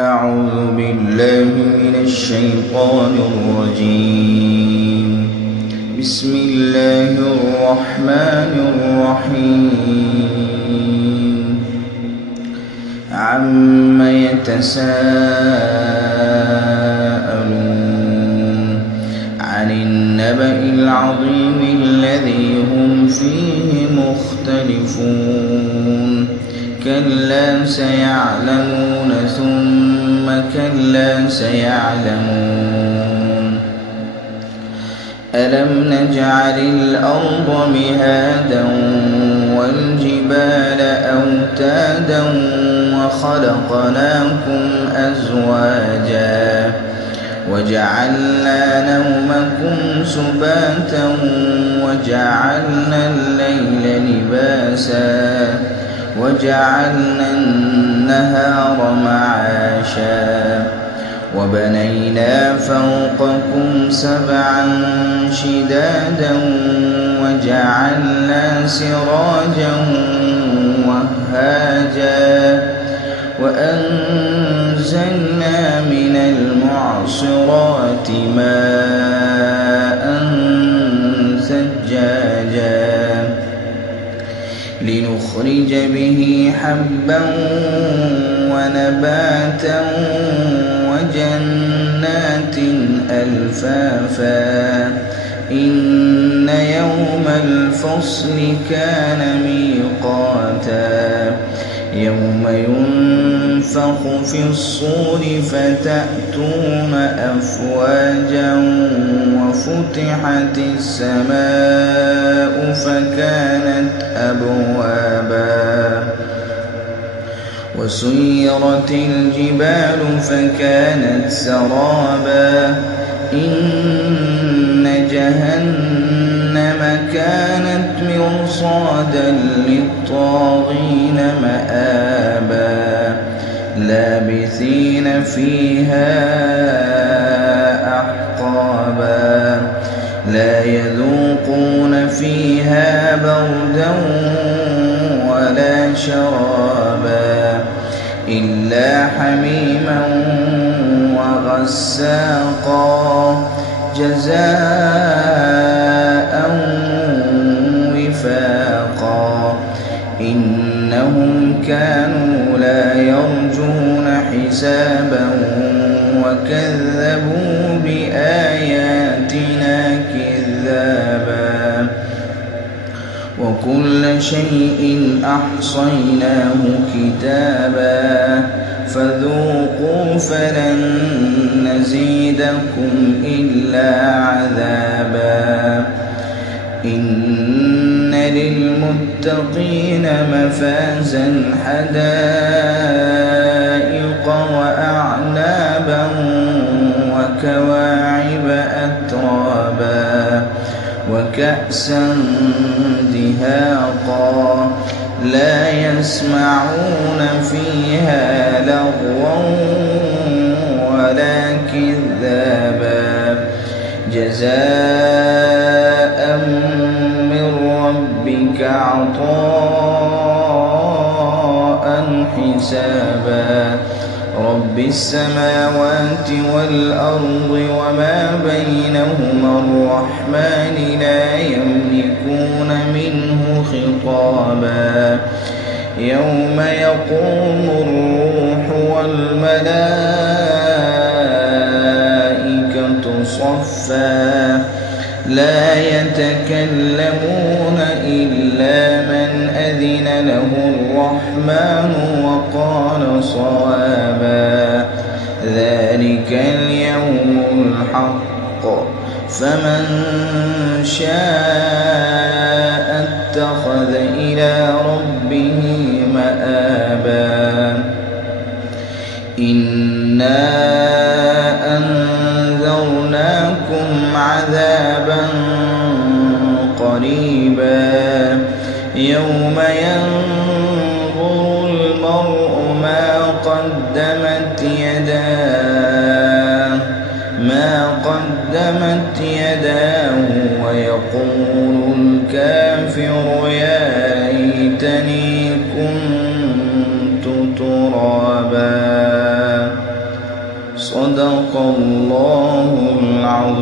أعوذ بالله من الشيطان الرجيم. بسم الله الرحمن الرحيم. عم يتساءلون عن النبأ العظيم الذي هم فيه مختلفون. كلا سيعلمون ثم كلا سيعلمون. ألم نجعل الأرض مهادا والجبال أوتادا وخلقناكم أزواجا وجعلنا نومكم سباتا وجعلنا الليل لباسا وجعلنا النهار معاشا وبنينا فوقكم سبعا شدادا وجعلنا سراجا وهاجا وأنزلنا من المعصرات ماء ثجاجا لنخرج به حبا ونباتا وجنات ألفافا إن يوم الفصل كان ميقاتا يوم ينفخ في الصور فتأتون أفواجا وفتحت السماء فكانت أبوابا وسيرت الجبال فكانت سرابا إن جهنم كانت مرصادا للطاغين مآبا لابثين فيها أحقابا لا يذوقون فيها بردا ولا شرابا إلا حميما وغساقا جزاء وفاقا إنهم كانوا لا يرجون حسابا وكذبوا بآياتنا كذابا وكل شيء أحصيناه كتابا فذوقوا فلن نزيدكم إلا عذابا إن للمتقين مفازا حدائق وأعنابا وكواعب أترابا وكأسا دهاقا لا يسمعون فيها لغوا ولا كذابا جزاء من ربك عطاء حسابا رب السماوات والأرض وما بينهما الرحمن لا يملكون منه خطابا يوم يقوم الروح والملائكة صفا لا يتكلمون إلا من أذن له الرحمن وقال صوابا ذلك اليوم الحق فمن شاء اتخذ إلى ربه مآبا إنا أنذرناكم عذابا قريبا يوم ينظر المرء ما قدمت يداه ويقول الكافر يا ليتني كنت ترابا. صدق الله العظيم.